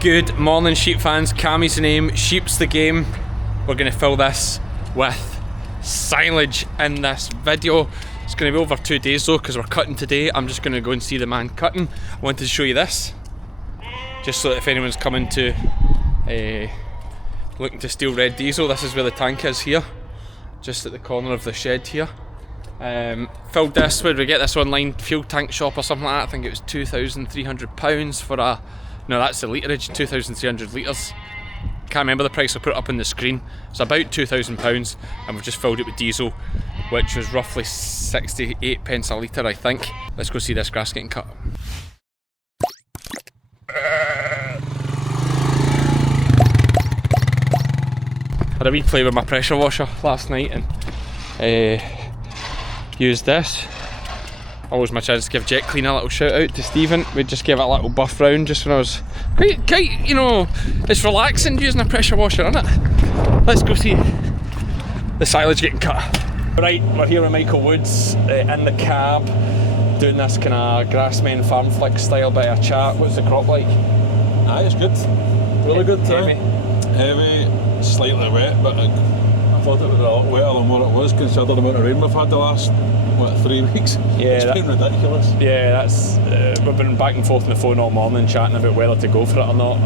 Good morning, sheep fans. Cammy's the name, sheep's the game. We're going to fill this with silage in this video. It's going to be over 2 days though, because we're cutting today. I'm just going to go and see the man cutting. I wanted to show you this, just so that if anyone's coming to looking to steal red diesel, this is where the tank is here, just at the corner of the shed here. Filled this, where did we get this online? Fuel tank shop or something like that. I think it was £2,300 for a, no, that's the litrage, 2,300 litres. Can't remember the price, I'll put it up on the screen. It's about £2,000 and we've just filled it with diesel, which was roughly 68 pence a litre, I think. Let's go see this grass getting cut. Had a wee play with my pressure washer last night and used this. Always my chance to give Jet Clean a little shout out to Stephen. We just gave it a little buff round just when I was quite, you know, it's relaxing using a pressure washer, isn't it? Let's go see the silage getting cut. Right, we're here with Michael Woods in the cab, doing this kind of Grassmen Farm Flex style bit of chat. What's the crop like? Aye, it's good. Really good. Heavy. Heavy, slightly wet, but I thought it was a lot wetter than what it was, considering the amount of rain we've had the last, what, 3 weeks? Yeah, it's been ridiculous. Yeah, that's we've been back and forth on the phone all morning chatting about whether to go for it or not,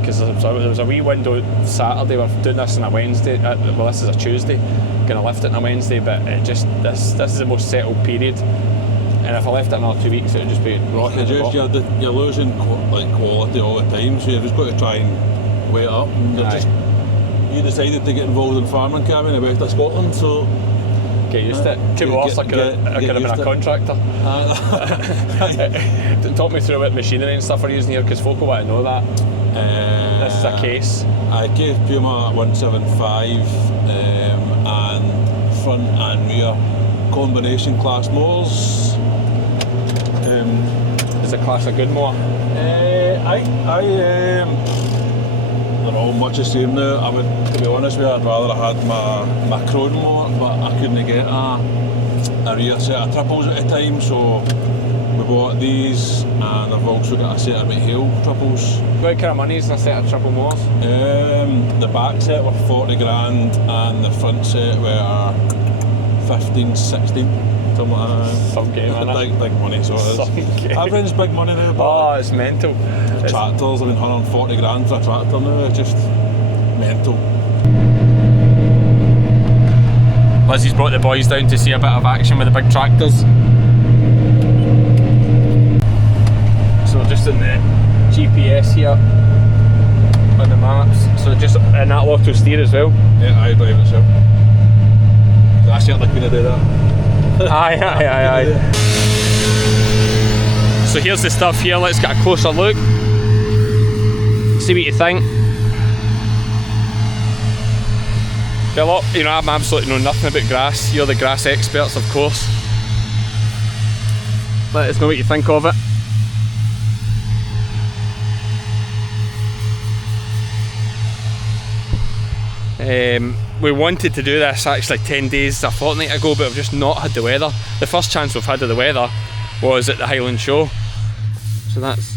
because there was a wee window Saturday. We're doing this on a Wednesday, well this is a Tuesday, gonna lift it on a Wednesday, but it just, this is the most settled period, and if I left it another 2 weeks it would just be rocking. You're losing quality all the time, so you've just got to try and wait up. You decided to get involved in farming, Cammy, in the west of Scotland, so get used to it. Could be worse, I could have been a contractor. Talk me through what machinery and stuff we're using here, because folk will want to know that. This is a case. I gave Puma 175 and front and rear combination class motors. Is the class a good mower? They're all much the same now. I would, to be honest with you, I'd rather have had my Crown mower, but I couldn't get a rear set of triples at a time, so we bought these, and I've also got a set of McHale triples. What kind of money is in a set of triple mowers? The back set were 40 grand and the front set were 15, 16. Some game, big money, so it is. Everyone's big money now, but it's mental. Tractors, I mean, 140 grand for a tractor now, it's just mental. Lizzie's brought the boys down to see a bit of action with the big tractors. So we're just in the GPS here on the maps, so just in that auto steer as well. Yeah, I drive it myself. I certainly couldn't do that. Aye. So here's the stuff here, let's get a closer look. See what you think. Philip, you know, I'm absolutely know nothing about grass. You're the grass experts, of course. Let us know what you think of it. We wanted to do this actually 10 days, a fortnight ago, but we've just not had the weather. The first chance we've had of the weather was at the Highland Show. So that's...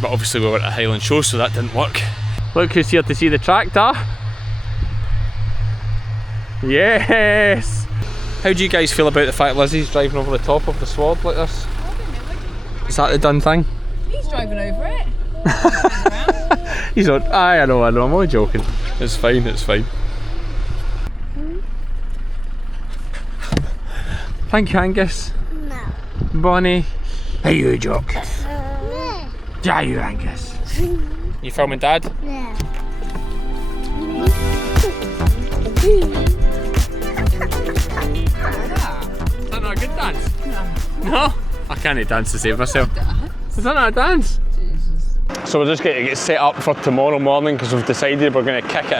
But obviously we were at the Highland Show, so that didn't work. Look who's here to see the tractor. Yes! How do you guys feel about the fact Lizzie's driving over the top of the sward like this? Is that the done thing? He's driving over it. He's on. I know, I'm only joking. It's fine, it's fine. Thank you, Angus. No. Bonnie. Are you a joke? No. Yeah, you, Angus. You filming Dad? Yeah. Is that not a good dance? No? I can't dance to save myself. Is that not a dance? So we're just going to get set up for tomorrow morning because we've decided we're going to kick it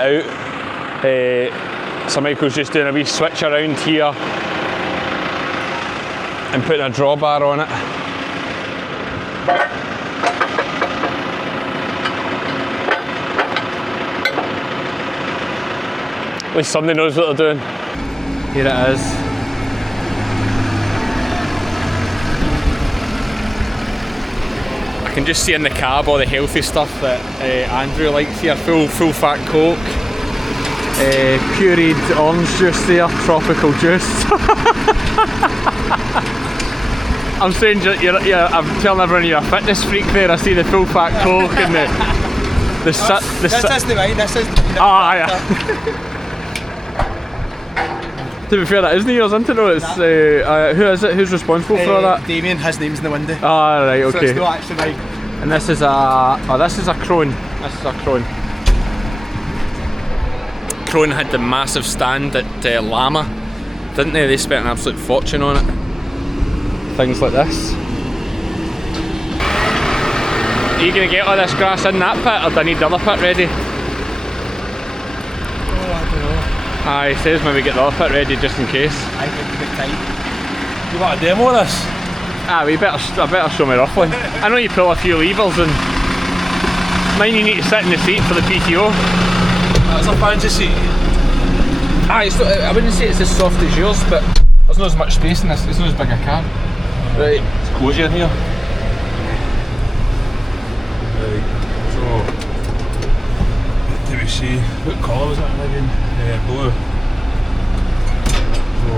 out. So Michael's just doing a wee switch around here and putting a drawbar on it. At least somebody knows what they're doing. Here it is. I can just see in the cab all the healthy stuff that Andrew likes here. Full fat Coke, pureed orange juice there, tropical juice. I'm saying I'm telling everyone you're a fitness freak there. I see the full fat Coke and this isn't mine. This is. Ah, yeah. To be fair, that isn't yours, isn't it? No, it's who is it? Who's responsible for that? Damien. His name's in the window. Ah, right, okay. So it's not actually mine. And this is a Crone. This is a Crone. Crone had the massive stand at Llama, didn't they? They spent an absolute fortune on it. Things like this. Are you going to get all this grass in that pit, or do I need the other pit ready? Oh, I don't know. He says maybe get the other pit ready just in case. I think it's a bit tight. You want a demo of this? I better show me roughly. I know you pull a few levers and mine you need to sit in the seat for the PTO. That's a fancy seat. I wouldn't say it's as soft as yours, but there's not as much space in this. It's not as big a car. Right. It's cosy in here. Right. So, what do we see? What colour was that again? Blue. So,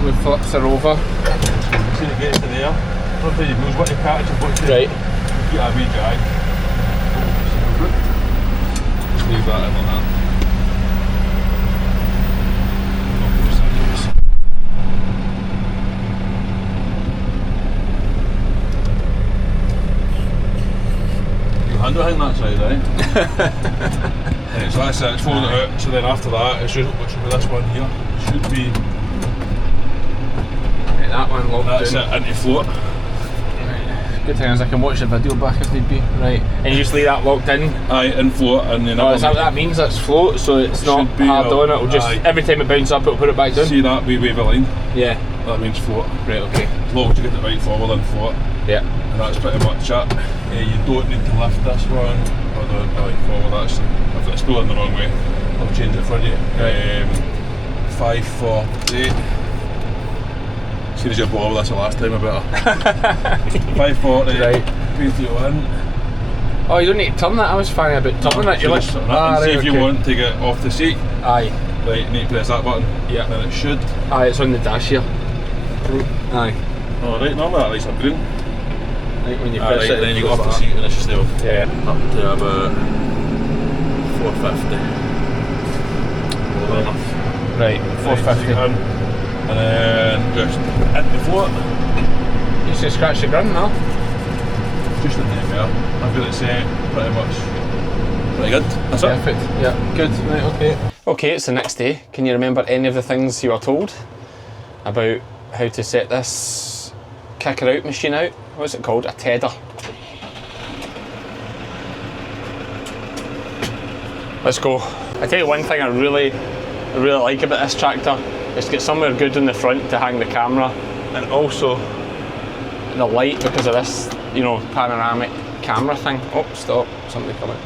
Blue flips are over. see the gates in there. Sometimes you knows what to catch and what to Right. get a wee drag. Just leave that in on that. Handle hang that side, right? Right, so that's it, it's folded it out. So then after that, it should, which will be this one here, should be. Right, that one locked That's down. it, into float. Right. Good thing is I can watch the video back if need be. Right. And you just leave that locked in? Aye, in float, and then Oh, is that what that means? It's float, so it's not Should be, hard on it. It'll just, aye. every time it bounces up, it'll put it back down? See that wee wave of line? Yeah. That means float. Right, okay. As long as you get it right forward and float. Yeah. And that's pretty much it. You don't need to lift this one, or the forward actually. If it's still in the wrong way, I'll change it for you. Right. 540. See as you bore with this the last time, I better. 540. Right. PTO in. Oh, you don't need to turn that. I was fine about turning it. You So like, just turn it and see if you okay. want to get off the seat. Aye. Right, you need to press that button. Yeah. Then it should. Aye, it's on the dash here. Aye. Alright, normally that lights up green. Right, when you Right, press it, then you it go goes off the like seat and it's just there. that. Yeah. Up to about 450. More than enough. Right, 450. And then just hit the float. You just scratch the ground now. Just in there, yeah. I've got it set pretty much. Pretty good. That's it. Perfect. Yeah, good. Right, okay. Okay, it's the next day. Can you remember any of the things you were told about how to set this kicker out machine out? What's it called? A tedder. Let's go. I tell you one thing I really like about this tractor is to get somewhere good in the front to hang the camera, and also the light because of this, you know, panoramic camera thing. Oh, stop! Somebody coming.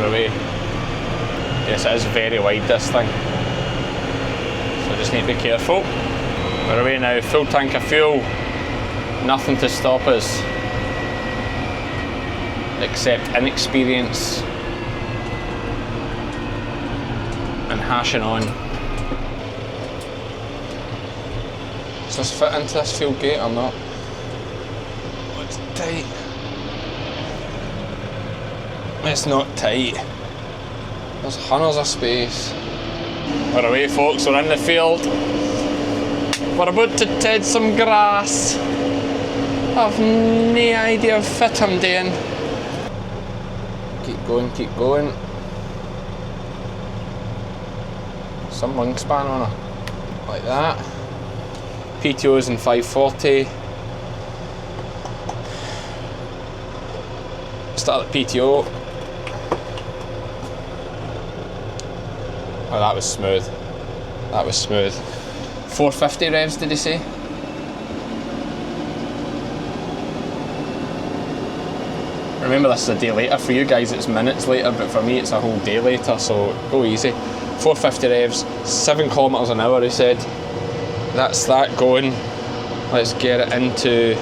Away. Yes, it is very wide, this thing. So I just need to be careful. We're away now, full tank of fuel. Nothing to stop us except inexperience and hashing on. Does this fit into this fuel gate or not? Oh, it's tight. It's not tight. There's hundreds of space. We're away, folks, we're in the field. We're about to ted some grass. I've no idea how fit I'm doing. Keep going, keep going. Some wingspan on her. Like that. PTO's in 540. Start the PTO. Oh, that was smooth. That was smooth. 450 revs, did he say? remember this is a day later. For you guys it's minutes later, but for me it's a whole day later, so go easy. 450 revs, 7 kilometres an hour he said. That's that going. Let's get it into...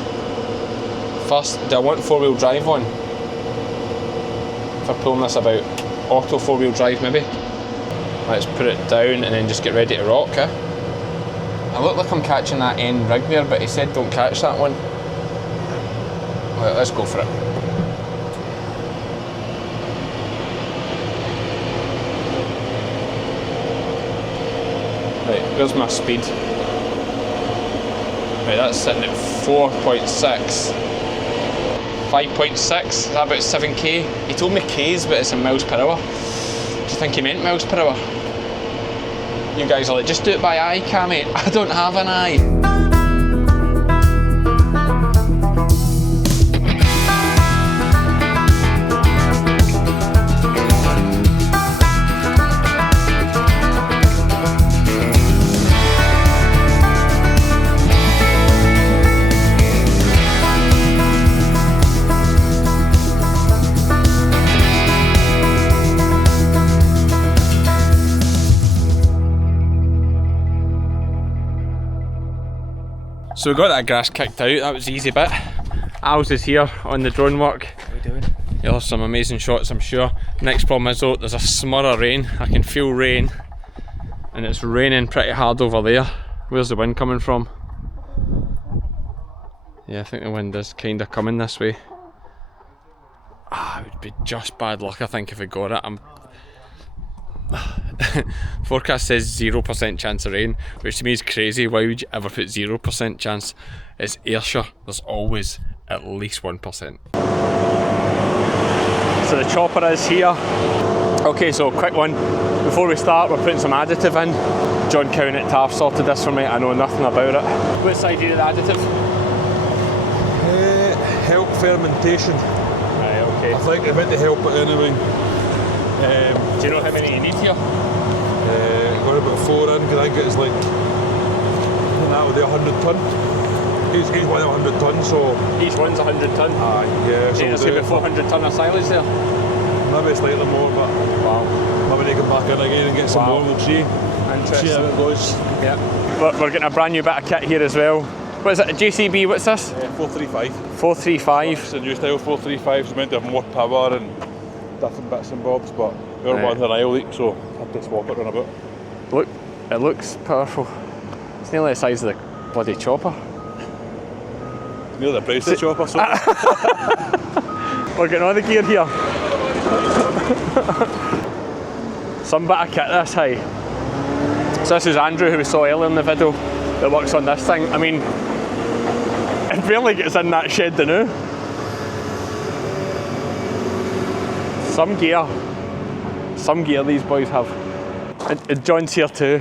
First, do I want 4-wheel drive on? If I'm pulling this about auto 4-wheel drive maybe. Let's put it down and then just get ready to rock, eh? I look like I'm catching that end rig there, but he said don't catch that one. Well, let's go for it. Right, there's my speed. Right, that's sitting at 4.6. 5.6, is that about 7k? He told me k's, but it's in miles per hour. Do you think he meant miles per hour? You guys are like, just do it by eye, Cammy. I don't have an eye. So we got that grass kicked out, that was the easy bit. Al's is here on the drone work. How are we doing? You'll have some amazing shots, I'm sure. Next problem is though, there's a smur of rain. I can feel rain. And it's raining pretty hard over there. Where's the wind coming from? Yeah, I think the wind is kind of coming this way. It would be just bad luck I think if we got it. Forecast says 0% chance of rain, which to me is crazy. Why would you ever put 0% chance? It's Ayrshire, there's always at least 1%. So the chopper is here. Okay, so quick one. Before we start, we're putting some additive in. John Cowan at TAF sorted this for me, I know nothing about it. What's the idea of the additive? Help fermentation. Right, okay. I think they're meant to help it anyway. Do you know how many you need here? Got about 4 in, because I think it's like, that would be 100 tonne. Each one 100 tonne, so... Each one's 100 tonne? Aye, yeah. So there's about 400 tonne of silage there? Maybe slightly more, but... Wow. Maybe they come back in again and get some more, we'll see. Interesting. See how it goes. Yeah. But we're getting a brand new bit of kit here as well. What is it, a JCB, what's this? 435. 435. It's a new style 435, it's meant to have more power and different bits and bobs, but our one's an oil leak, so I have to swap it around a bit. Look, it looks powerful. It's nearly the size of the bloody chopper. Nearly the price of the chopper, so... We're getting all the gear here. Some bit of kit this, hey. So this is Andrew, who we saw earlier in the video, that works on this thing. I mean, it barely gets in that shed to now. Some gear these boys have. And John's here too.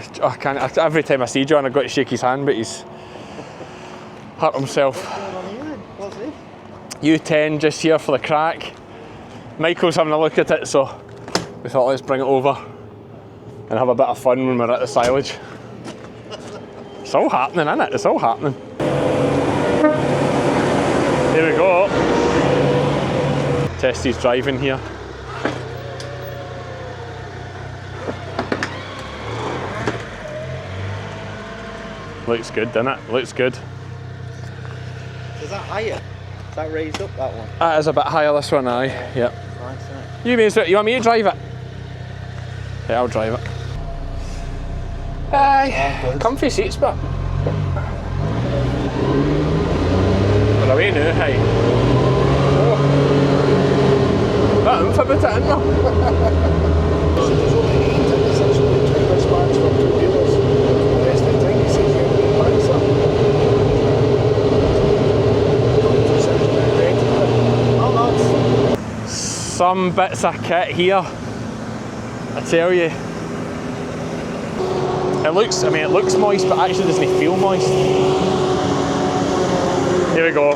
Every time I see John I've got to shake his hand, but he's hurt himself. What's it? U10 just here for the crack. Michael's having a look at it, so we thought let's bring it over and have a bit of fun when we're at the silage. It's all happening, isn't it? It's all happening. Here we go. Testy's driving here. Looks good, doesn't it? Looks good. Is that higher? Is that raised up, that one? That is a bit higher, this one, aye. Yep. Nice, isn't it? You want me to drive it? Yeah, I'll drive it. Aye. Comfy seats, but we're away now, hey. Oh. That oomph about it, isn't there? So there's only 8 tickets, that's only 2 wristbands for 2 wheelers. The rest of the time he says you're going to buy some. Oh, nuts. Some bits of kit here, I tell you. It looks moist, but actually doesn't feel moist. Here we go.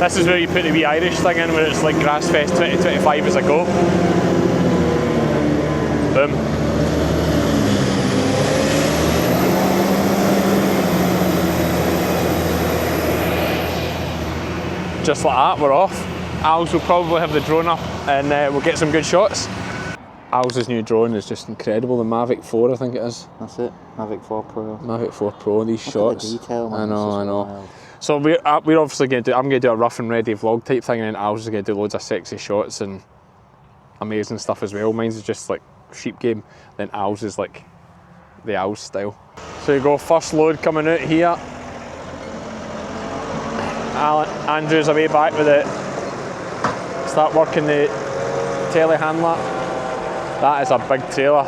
This is where you put the wee Irish thing in, where it's like Grassfest 2025 as a go. Boom. Just like that, we're off. Al's will probably have the drone up and we'll get some good shots. Al's new drone is just incredible, the Mavic 4 I think it is. That's it, Mavic 4 Pro. Mavic 4 Pro, these Look shots. at the detail, man. I know, I know. Wild. So we're obviously going to do, I'm going to do a rough and ready vlog type thing, and then Al's is going to do loads of sexy shots and amazing stuff as well. Mine's is just like sheep game, then Al's is like the Al's style. So you go, first load coming out here. Andrew's away back with it. Start working the telehandler. That is a big trailer.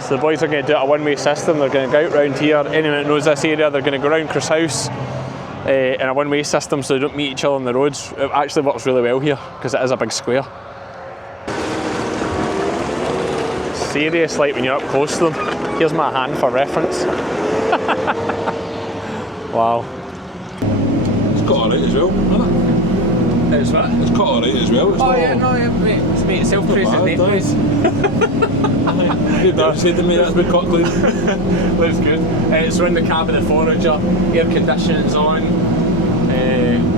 So the boys are going to do it a one-way system. They're going to go out round here. Anyone that knows this area, they're going to go round Chris House in a one-way system so they don't meet each other on the roads. It actually works really well here because it is a big square. Serious, like when you're up close to them. Here's my hand for reference. Wow. It's cut alright as well, isn't it? It's what? It's cut alright as well. It's Oh yeah, no, yeah, mate. It's mate, self-praise and name praise. You've never said to me that's been cut clean. Looks good. It's around the cab of the forager, air conditioning's on,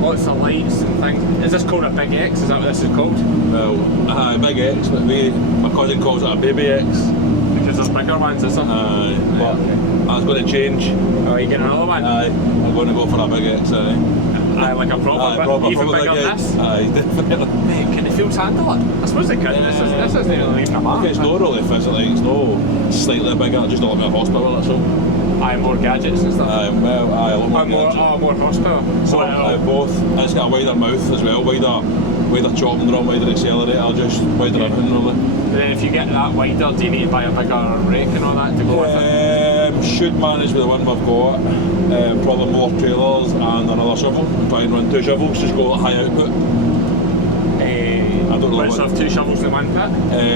lots of lights and things. Is this called a Big X? Is that what this is called? Well, Big X, but my cousin calls it a Baby X. Because there's bigger ones, is there? But that's going to change. Oh, you getting another one? I'm going to go for a Big X. Like a proper even bigger than this? Definitely. Mate, can the fields handle it? I suppose they can. This isn't even a mark. It's not really physically, it's no slightly bigger, just not a bit of horsepower, that's all. More gadgets and stuff. A lot more gadgets. More horsepower. So both. It's got a wider mouth as well, wider chopping drum, wider accelerator, just wider everything really. And then if you get that wider, do you need to buy a bigger rake and all that to go with it? Should manage with the one we've got. Probably more trailers and another shovel. I'm trying to run 2 shovels, just go high output. I don't know. So have 2 shovels in one pit?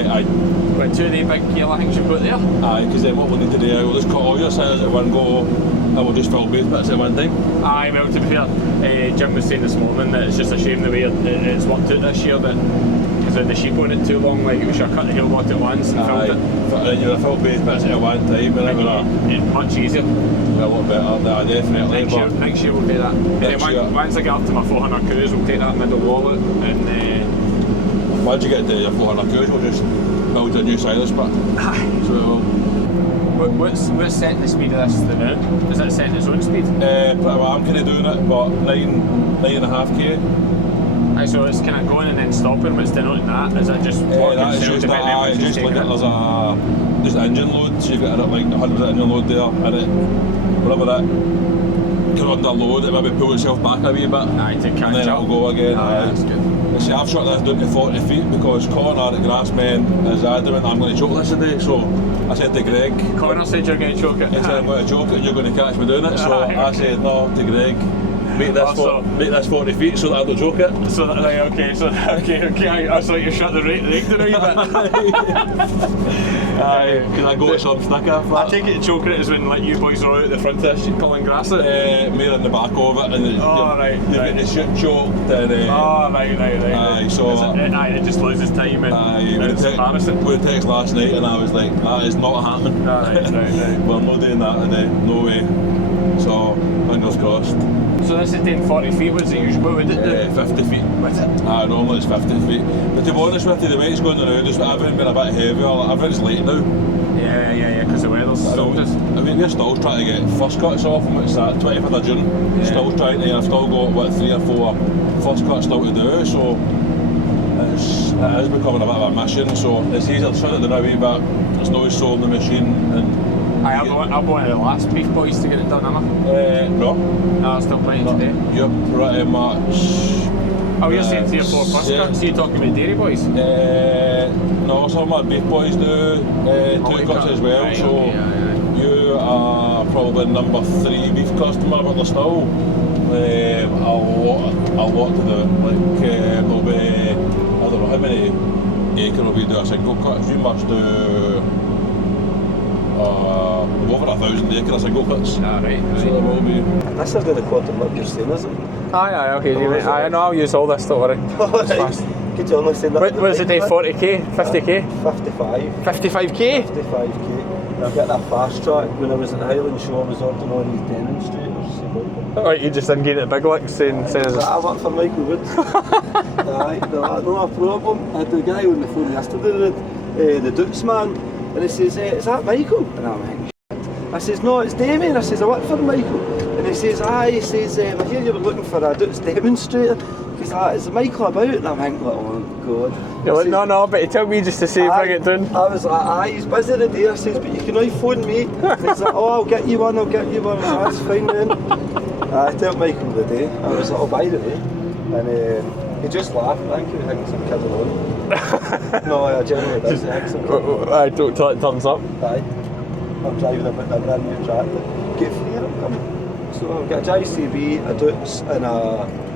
Aye. But 2 of the big yellow things you've got there? Aye, because then what we'll need to do, we'll just cut all your sides at one go and we'll just fill both bits at one time. Aye, well to be fair, Jim was saying this morning that it's just a shame the way it's worked out this year, that because when the sheep on it too long, like we should have cut the hill lot at once and filled it. And you're fill both bits at one time and it's much easier. A lot better, definitely. Next year we'll do that. And then once I get up to my 400 coos, we'll take that middle wallet and once you get to your 400 coos, we'll just build a new silage bit. So what's setting the speed of this thing out? Is it setting its own speed? I'm kind of doing it, but 9.5 k. So it's kind of going and then stopping. What's denoting that? Is it just that is just that, just like there's a just engine load, so you've got like 100 engine load there, and it, whatever that can under load, it maybe pull itself back a wee bit, to catch and then up. it'll go again. That's good. See, I've shot this down to 40 feet because Connor, the grassman, is adamant I'm going to choke this today, so I said to Greg... Connor said you're going to choke it. He said I'm going to choke it and you're going to catch me doing it, so I said no to Greg. Make this 40 feet so that I don't choke it. So that, okay. I saw you shut the rake down a wee bit. Can I go to some stick after that? I take it choking it is when like you boys are out at the front of this pulling grass out. More in the back of it, and you get the shit choked. And, Aye, so it just loses time and it's embarrassing. We text last night and I was like, that is not happening. Right. Well, I'm not doing that today, no way. So, fingers crossed. So this is doing 40 feet, what would it do? 50 feet. What's it? Normally it's 50 feet. But to be honest with you, the way it's going around, everything's been a bit heavier, everything's late now. Yeah, because the weather's stalled us. I mean, we're still trying to get first cuts off and it's that 25th of June. Yeah. Still trying to, I've still got 3 or 4 first cuts still to do, so it is becoming a bit of a mission. So it's easier to shut it down a wee bit, it's not so on the machine. And I'm one of the last beef boys to get it done, am I? No. No, still playing today. You're pretty much... Oh, you're saying 3 or 4 first cuts? So you're talking about dairy boys? No, some of my beef boys do 2 cuts as well, right, so you are probably number 3 beef customer, but there's still a lot to do. Like, there'll be, I don't know how many acre will we do a single cut. We must do over 1,000 acre a single cuts. Right. So there will be. This is the quantum what you're saying, isn't it? Aye, okay, I know, I'll use all this, don't worry. Could you honestly say that? What does it do, 40k, 50k? 55. 55k? 55k. I'm getting a fast track. When I was at the Highland Show, I was ordering all these demonstrators. Right, you just didn't get the big licks saying I work for Michael Wood. Aye, no problem. I had the guy on the phone yesterday, the Dukes man, and he says, is that Michael? And I'm like, shit. I says, no, it's Damien. I says, I work for Michael. And he says, aye, he says, I hear you were looking for a Dukes demonstrator. He's like, is Michael about? And I'm like, oh God. You're like, no, but he told me just to say bring it down. I was like, aye, he's busy today. I says, but you can only phone me. And he's like, oh, I'll get you one. That's fine then. I told Michael the day. I was like, oh, by the way. And he just laughed. I think he thinks I'm kidding on. No, I genuinely does. He thinks I'm kidding on. I don't till it turns up. Aye. I'm driving a brand new tractor. Get free and I'm coming. So I've got a JCB, a Dukes and a...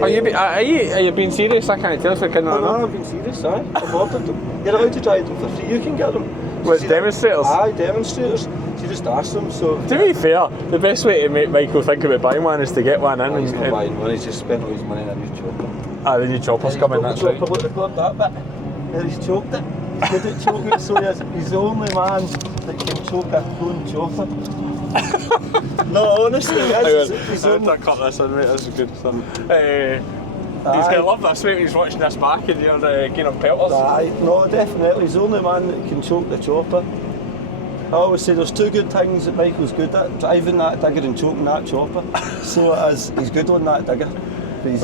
Are you being serious? I can't tell if I can or not. No, I've been serious, aye. I've ordered them. You're allowed to drive them for free, you can get them. What, demonstrators? Aye, demonstrators. So you just ask them, so... To be fair, the best way to make Michael think about buying one is to get one in. He's not buying one, he's just spent all his money on a new chopper. Ah, the new chopper's coming, that's right. Look, that bit. There, he's choked it. He's good at choking it, so he's the only man that can choke a clone chopper. No, honestly, he's only... I'll cut this in, mate, this is good stuff. He's going to love this, mate, when he's watching this back and you're getting on pelters. Aye, no, definitely. He's the only man that can choke the chopper. I always say there's two good things that Michael's good at, driving that digger and choking that chopper. So it is, he's good on that digger. Has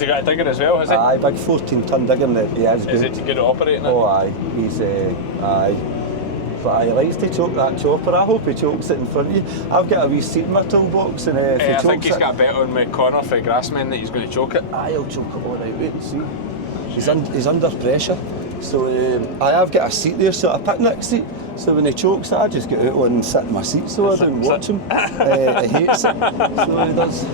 he got a digger as well, has he? Aye, big 14-ton digger that he is good. Is it good at operating it? Oh aye, he's aye. But he likes to choke that chopper. I hope he chokes it in front of you. I've got a wee seat in my toolbox and if he chokes it... I think he's got a bet on my corner for grassmen that he's going to choke it. Aye, he'll choke it all right, wait and see. He's under pressure. So I've got a seat there, so a picnic seat. So when he chokes it, I just get out and sit in my seat so I don't watch him. He hates it, so he does.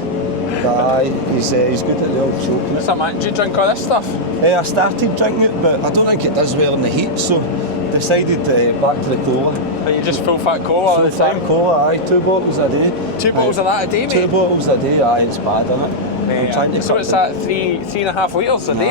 Aye, he's good at the old choking. What's that, man? Do you drink all this stuff? I started drinking it, but I don't think it does well in the heat, so decided back to the cola. Are you just full fat cola all the time? Full fat cola, aye, 2 bottles a day. 2 bottles of that a day, mate? 2 bottles a day, aye, it's bad, isn't it? So it's at 3.5 litres a day?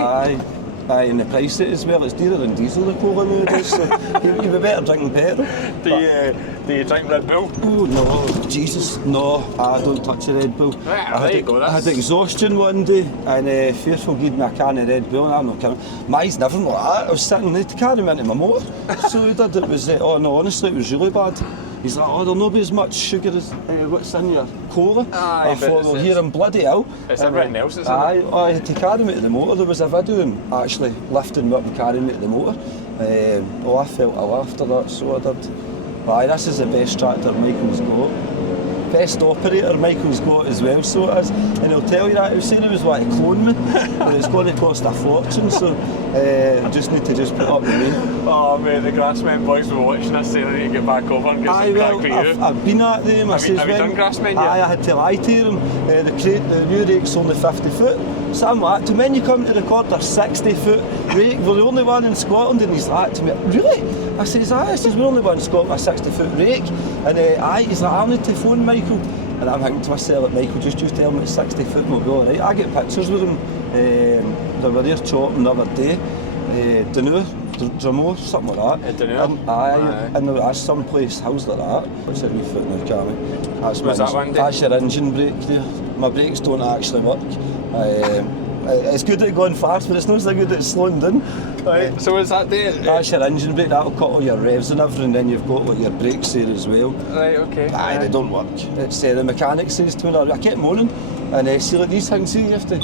Aye, and the price it as well, it's dearer than diesel, the cola nowadays, so you'd be better drinking petrol. Do you drink Red Bull? Oh no, Jesus, no, I don't touch the Red Bull. Right, I had exhaustion one day and Fearful gave me a can of Red Bull and I'm not kidding. Mine's never like that, I was sitting there to carry him into my motor. So he did, it was, oh no, honestly it was really bad. He's like, oh, there'll not be as much sugar as what's in your cola. Aye, I thought, well, here I'm bloody ill. It's everything else, isn't it? Aye, I had to carry him to the motor. There was a video of him actually lifting me up and carrying me to the motor. I felt ill after that, so I did. Aye, this is the best tractor Michael's got. Best operator Michael's got as well, so it is. And he'll tell you that, he was saying he was like to clone me, but it's going to cost a fortune, so I just need to just put up with me. Oh mate, the Grassmen boys were watching this saying I need to get back over and get some crack for you. I've been at them. Have you done Grassmen yet? Aye, I had to lie to them. The new rake's only 50 foot. So I'm like, to men you come to record their 60 foot rake, we're the only one in Scotland, and he's like to me, really? I says, aye, I says, we're the only one in Scotland with a 60 foot rake. And he's like, I need to phone Michael. And I'm thinking to myself, like, Michael, just tell him it's 60 foot and we'll be alright. I get pictures with him. They were there chopping the other day. Dramore, something like that. Aye, and that's someplace, how's like that? What's your wee foot in there, Cammy? That's your engine brake there. My brakes don't actually work. It's good at going fast, but it's not so good at slowing down. Right, so what's that there? That's your engine brake, that'll cut all your revs and everything, and then you've got like your brakes there as well. Right, okay. Aye, they don't work. It's the mechanic says to me, I kept moaning, and see like these things, see, you have to...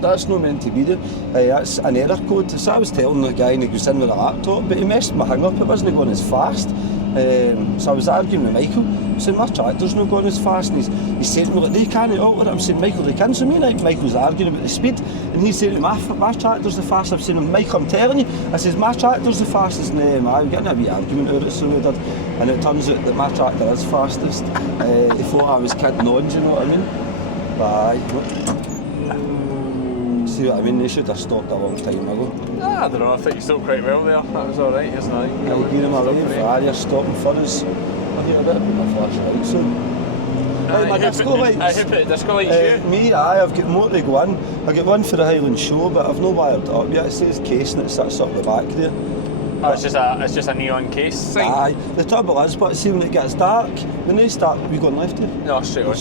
That's not meant to be there. That's an error code. So I was telling the guy and he goes in with a laptop, but he messed my hang up, it wasn't going as fast. So I was arguing with Michael, I said, my tractor's not going as fast, and he's saying to me, like, they can't alter it. I'm saying, Michael, they can. So me and Michael's arguing about the speed, and he's saying, my tractor's the fastest. I'm saying, Mike, I'm telling you, I says, my tractor's the fastest, and I'm getting a wee argument over it, so we did. And it turns out that my tractor is fastest. He thought I was kidding on, do you know what I mean? Aye. See what I mean? They should have stopped a long time ago. I don't know, I think you stopped quite well there. That was alright, isn't it? You're you're stopping for us. I think I better put my flashlight soon. My disco lights. I hit disco lights, me, I've got more to go in. I got one for the Highland Show, but I've not wired it up yet. It says case and it sits up the back there. Oh, it's just a neon case sign? Aye. The trouble is, but see when it gets dark, when they start, we going left here? No, straight on.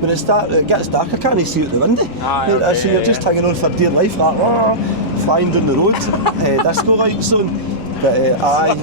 When it gets dark, I can't see out the window. Aye, okay, so you're just hanging on for dear life, like, flying down the road, disco lights on. But aye,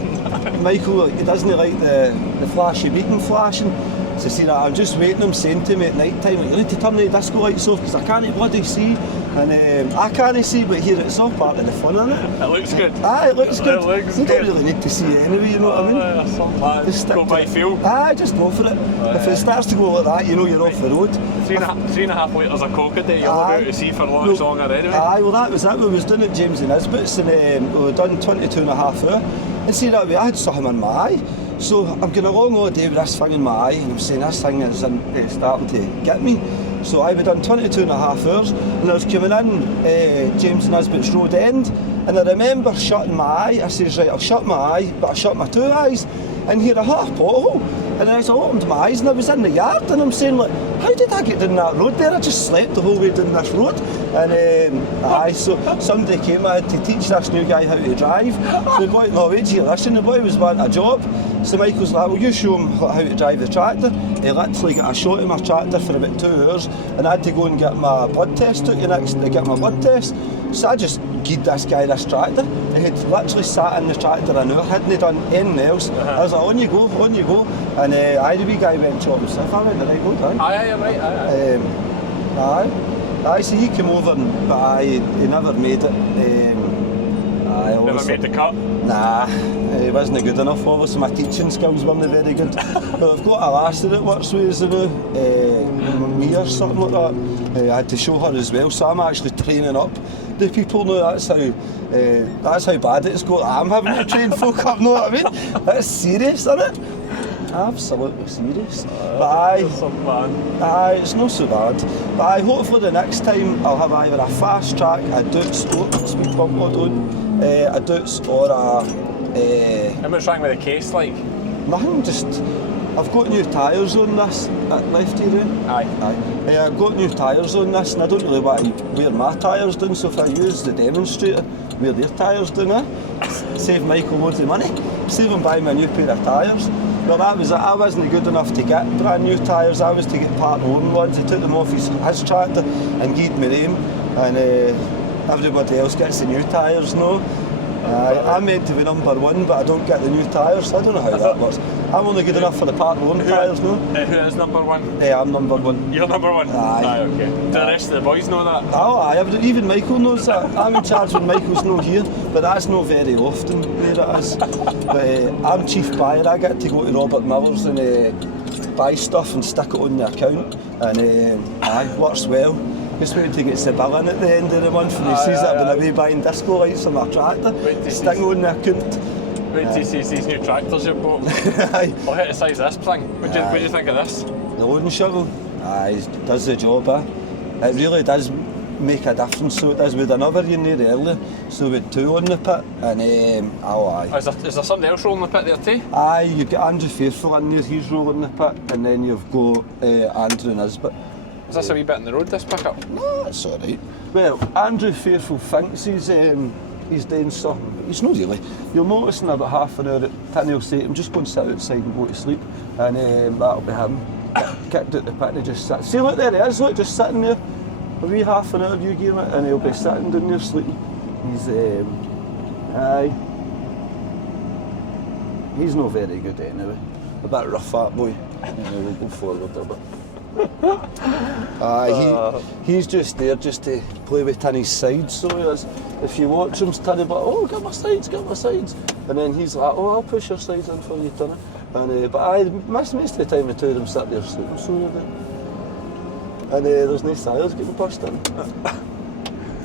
Michael, he doesn't like the flashy beacon flashing. So see that, I'm just waiting, I'm saying to me at night time, like, you need to turn the disco lights off because I can't bloody see. And I can't see, but here it's all part of the fun, isn't it? It looks good. Aye, it looks good. You Good. don't really need to see it anyway, you know what I mean? Just stick Go to by it. feel. Aye, just go for it. If it starts to go like that, you know you're off the road. 3.5 litres of Coke a day, you'll Aye. be able to see for longer anyway. Aye, well that was it. We was doing it James and Nisbet's and we were done 22.5 hours. And see that way, I had something in my eye. So I'm going along all day with this thing in my eye and I'm saying this thing is starting to get me. So I was done 22.5 hours and I was coming in James Nisbet's Road End and I remember shutting my eye. I says, right, I'll shut my eye, but I shut my two eyes and here I hit a pothole. And then I opened my eyes and I was in the yard and I'm saying, like, how did I get down that road there? I just slept the whole way down this road. And so somebody came, I had to teach this new guy how to drive. So the boy, no wait till you listen, the boy was wanting a job. So Michael's like, well you show him how to drive the tractor. He literally got a shot of my tractor for about 2 hours and I had to go and get my blood test, took you next to get my blood test. So I just gave this guy this tractor. He had literally sat in the tractor an hour, hadn't done anything else. I was like, on you go, on you go. And the wee guy went chop himself. I went the right road, Aye, right, aye, so he came over, but he never made it. Never made the cut? Nah, it wasn't good enough. Obviously, my teaching skills weren't very good. But I've got a lassie that works with us now, me or something like that. I had to show her as well, so I'm actually training up the people now. That's how bad it's got. I'm having to train folk up, know what I mean? That's serious, isn't it? Absolutely serious. But aye, it's not so bad. But aye, hopefully the next time I'll have either a fast track, a Dutz, speed bump not on, a Dutz or a... How much wrong with the case like? Nothing, just... I've got new tyres on this, at lefty room. Aye. I've got new tyres on this and I don't really want to wear my tyres down, so if I use the demonstrator, wear their tyres down save Michael loads of money, save him buying me a new pair of tyres. Well that was it, I wasn't good enough to get brand new tyres, I was to get part-owned ones. He took them off his tractor and gave me them and everybody else gets the new tyres now. I'm meant to be number one but I don't get the new tyres, I don't know how that works. I'm only good enough for the part-owned tyres now. Who is number one? I'm number one. You're number one? Aye. Okay. Do the rest of the boys know that? Oh aye, even Michael knows that. I'm in charge when Michael's not here, but that's not very often where it is. But I'm chief buyer, I get to go to Robert Miller's and buy stuff and stick it on the account and aye, works well. Just waiting to get the bill in at the end of the month and he sees that when I'm away buying disco lights on my tractor, stick it on the account. Wait till you see these new tractors you bought. I'll hit the size of this thing. What do you think of this? The loading shovel? Aye, it does the job, It really does make a difference, so it does. With another in there earlier, so with two on the pit, and aye. Is there somebody else rolling the pit there too? Aye, you've got Andrew Faithful in there, he's rolling the pit, and then you've got Andrew Nisbet. Is this a wee bit in the road, this pickup? No, it's alright. Well, Andrew Faithful thinks he's doing something, but he's not really. You'll notice in about half an hour, Tinny will say to him, just go and sit outside and go to sleep, and that'll be him. Kicked out the pit and just sat. See, look, there he is, look, just sitting there. A wee half an hour you give him it, and he'll be sitting down there sleeping. He's not very good anyway. A bit rough, that boy. Anyway, we'll go forward a bit. He's just there just to play with Tinny's sides, so he is. If you watch him, Tinny but oh, get my sides, and then he's like, oh, I'll push your sides in for you, Tinny. And but most of the time the two of them sit there sleeping, so and there's no sides getting pushed in.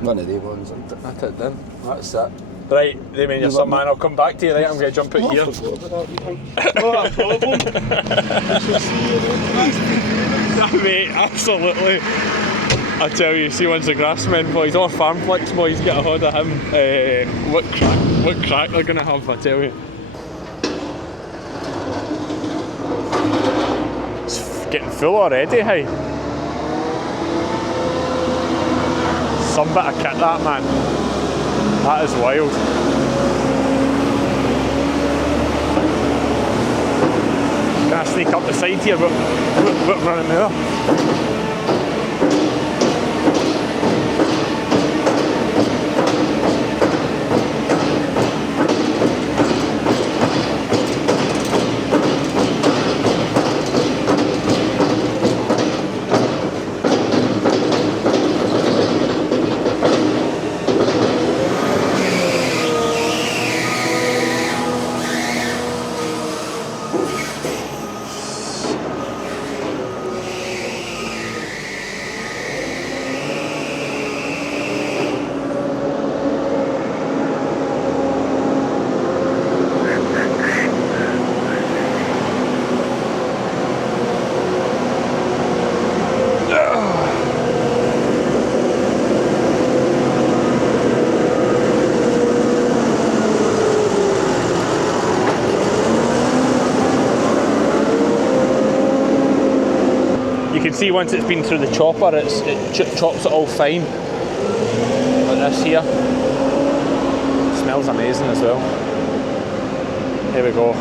One of the ones, isn't it? That's it then. That's it. Right, they mean you're some man, I'll come back to you, right? I'm going to jump out here. I forgot about that, you think? Not a problem. I shall see you then. Mate, absolutely. I tell you, see once the Grassmen boys or Farm Flicks boys get a hold of him, what crack they're going to have, I tell you. It's getting full already, hey? Some bit of kit that, man. That is wild. sneak up the side here, but we're running there. You can see once it's been through the chopper, it chops it all fine, like this here. It smells amazing as well. Here we go.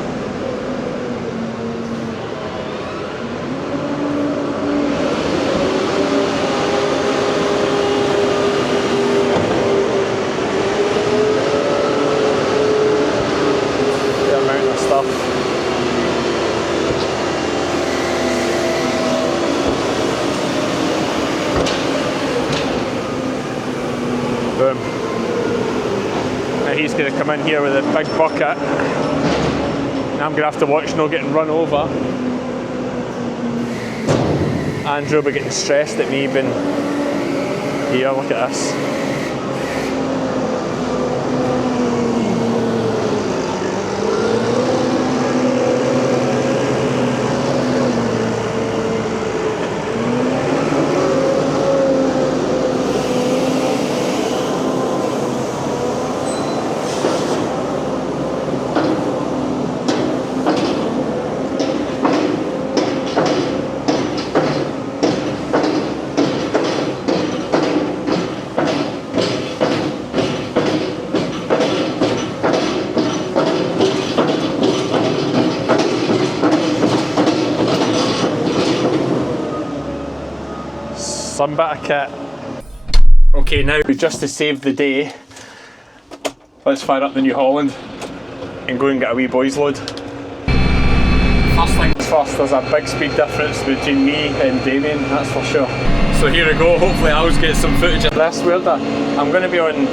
The amount of stuff. Boom. Now he's going to come in here with a big bucket. Now I'm going to have to watch no getting run over. Andrew will be getting stressed at me being here. Look at this. Some bit of kit. Okay, now just to save the day, let's fire up the New Holland and go and get a wee boys load. First things first, there's a big speed difference between me and Damien, that's for sure. So here we go, hopefully I'll get some footage of this. I'm going to be on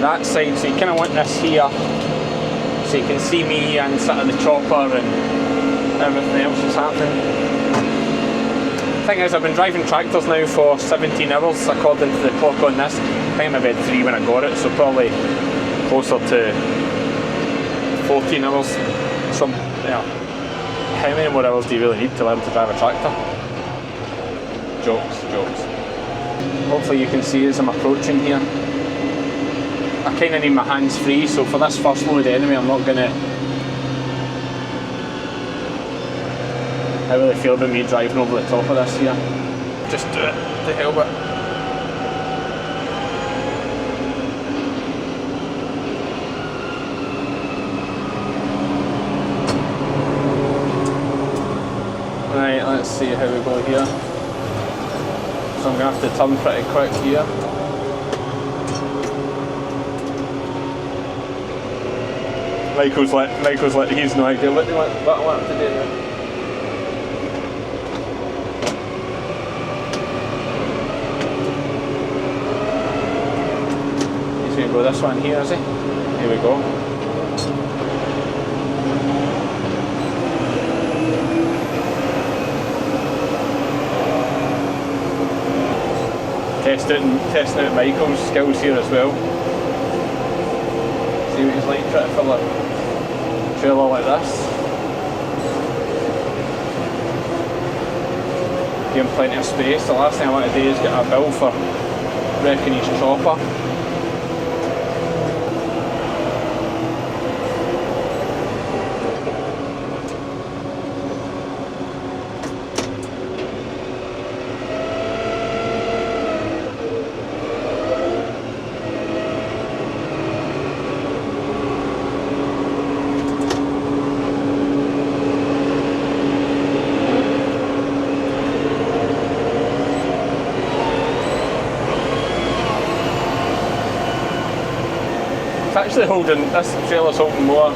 that side, so you kind of want this here, so you can see me and sit in the chopper and everything else that's happening. The thing is, I've been driving tractors now for 17 hours according to the clock on this. I think I had 3 when I got it, so probably closer to 14 hours. So, yeah, how many more hours do you really need to learn to drive a tractor? Jokes. Hopefully you can see as I'm approaching here. I kind of need my hands free, so for this first load anyway, I'm not going to. How will I feel about me driving over the top of this here? Just do it, to hell with it. Right, let's see how we go here. So I'm going to have to turn pretty quick here. Michael's like, he's no idea what I want him to do now. Go this one here, is he? Here we go. Testing out Michael's skills here as well. See what he's like, try to fill a trailer like this. Give him plenty of space. The last thing I want to do is get a bill for wrecking his chopper. It's actually holding, this trailer's holding more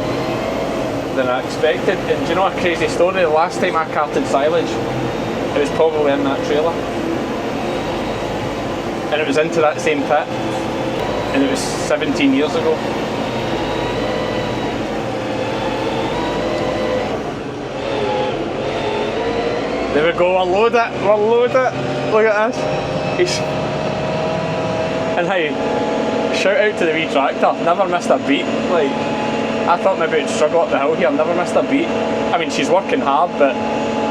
than I expected. And do you know a crazy story? The last time I carted silage, it was probably in that trailer. And it was into that same pit. And it was 17 years ago. There we go, we'll load it, Look at this. And hey, shout out to the wee tractor, never missed a beat. Like, I thought maybe it'd struggle up the hill here, never missed a beat. I mean, she's working hard, but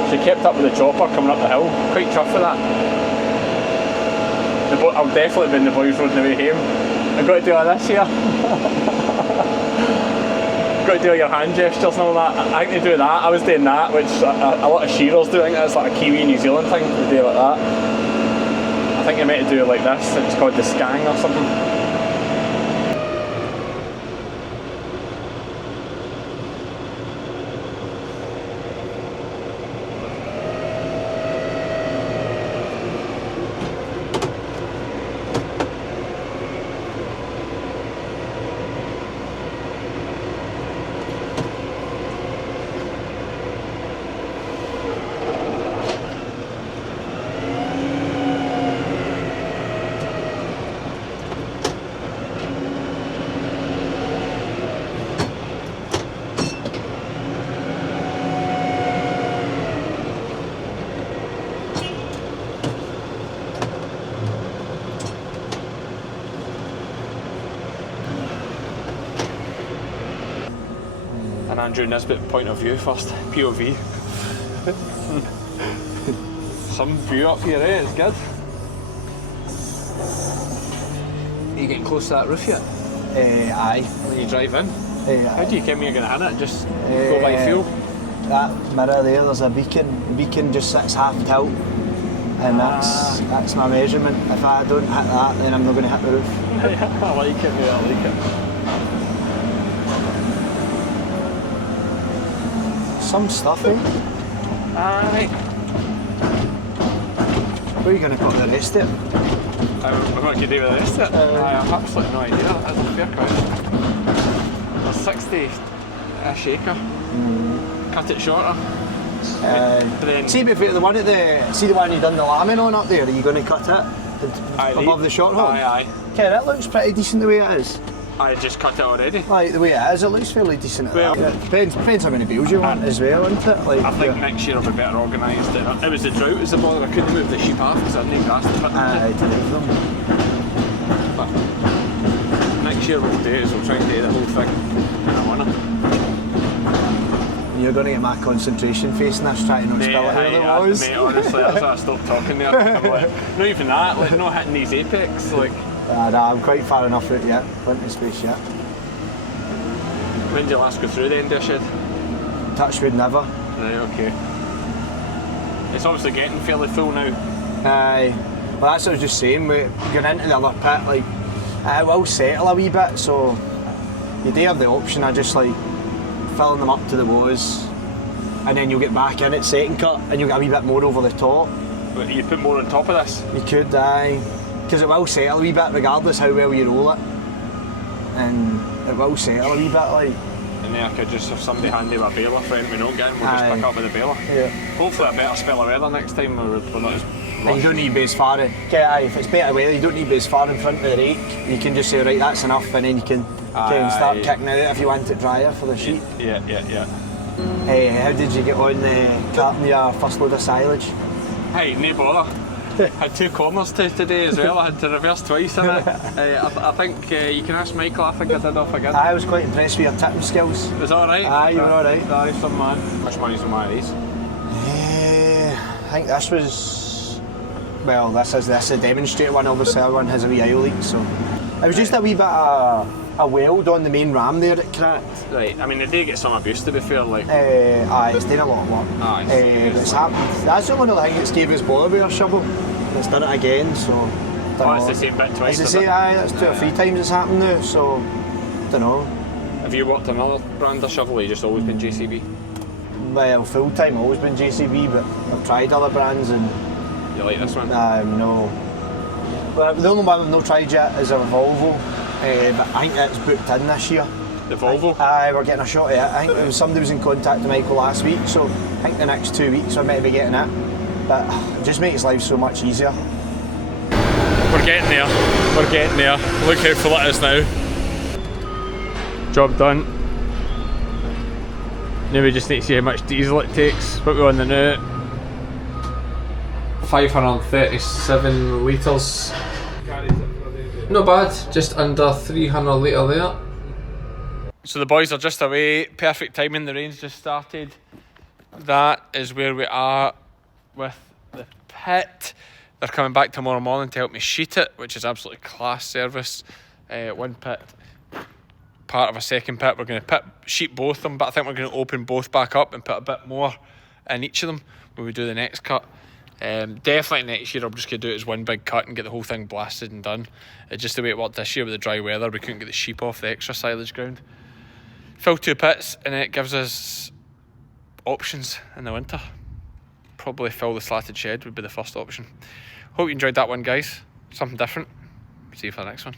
she kept up with the chopper coming up the hill. Quite chuffed with that. I'll definitely be in the boys' road on the way home. I've got to do all this here. Got to do all your hand gestures and all that. I think they do that. I was doing that, which a lot of shearers do. I think that's like a Kiwi New Zealand thing to do like that. I think they meant to do it like this. It's called the skang or something. And Andrew Nisbet point of view first, POV. Some view up here, eh? It's good. Are you getting close to that roof yet? Aye. When you drive in? How Aye. do you get me you're going to hit it? Just go by feel? That mirror there, there's a beacon. The beacon just sits half tilt. And that's my measurement. If I don't hit that, then I'm not going to hit the roof. I like it, mate, I like it. Some stuff, eh? Alright. Where are you going to put the rest of it? What can you do with the rest of it? I have absolutely no idea. That's a fair question. There's 60-ish acre. Cut it shorter. Then See the one at the one you done the lambing on up there, are you going to cut it? Above the short hole? Aye. Okay, that looks pretty decent the way it is. I just cut it already. Like the way it is, it looks fairly decent. Well, depends how many bales you want as well, isn't it? Like, I think next year I'll be better organised. It was the drought was the bother. I couldn't move the sheep off because I had no grass to put into. to leave them. But next year what we'll do is we'll try and do the whole thing in a winter. You're going to get my concentration face in this, trying to not spill it where it was. Mate, honestly, that's why I stopped talking there. I'm like, not even that, like not hitting these apex. Like, Nah, I'm quite far enough out yet. Plenty of space yet. when did you last go through the end of the shed? Touchwood never. Right, okay. It's obviously getting fairly full now. Aye. Well, that's what I was just saying. We're going into the other pit, like, it will settle a wee bit, so you do have the option of just like filling them up to the woes, and then you'll get back in at second cut and you'll get a wee bit more over the top. But you put more on top of this? You could, aye. Because it will settle a wee bit regardless how well you roll it. And it will settle a wee bit, like. And then I could just, if somebody handy with a baler friend we don't get, we'll just Aye. pick up with a baler. Yeah. Hopefully a better spell of weather next time, we're not as And you don't need to be as far if it's better weather, you don't need to be as far in front of the rake. You can just say, right, that's enough, and then you can start kicking it out if you want it drier for the sheep. Yeah. How did you get on carting your first load of silage? Hey, no bother. Had 2 corners today as well. I had to reverse twice in it. I think you can ask Michael. I think I did off again. I was quite impressed with your tipping skills. Was that alright? Aye, you were alright. Aye, some man. Which money's on one of these? I think this was. Well, this is a demonstrator one. Obviously, our one has a wee oil leak, so it was just a wee bit of a weld on the main ram there that cracked. Right. I mean, they do get some abuse to be fair. Like. Aye, it's doing a lot of work. Aye, it's happened. That's the one of the things that's gave us bother with our shovel. It's done it again, so. Oh, it's the same bit twice. As I say, aye, that's 2 or 3 times it's happened now, so. Don't know. Have you worked another brand of shovel? Or you just always been JCB? Well, full time always been JCB, but I've tried other brands and. You like this one? No. Well, the only one I've not tried yet is a Volvo but I think it's booked in this year. The Volvo? Aye, we're getting a shot at it. I think somebody was in contact with Michael last week, so I think the next 2 weeks we might be getting it. But it just makes life so much easier. We're getting there. We're getting there. Look how full it is now. Job done. Now we just need to see how much diesel it takes. What we're on the now. 537 litres. Not bad, just under 300 litre there. So the boys are just away, perfect timing, the rain's just started. That is where we are with the pit. They're coming back tomorrow morning to help me sheet it, which is absolutely class service. One pit, part of a second pit. We're going to sheet both of them, but I think we're going to open both back up and put a bit more in each of them when we do the next cut. Definitely next year I'm just going to do it as one big cut and get the whole thing blasted and done. Just the way it worked this year with the dry weather, we couldn't get the sheep off the extra silage ground. Fill 2 pits and it gives us options in the winter. Probably fill the slatted shed would be the first option. Hope you enjoyed that one, guys. Something different. See you for the next one.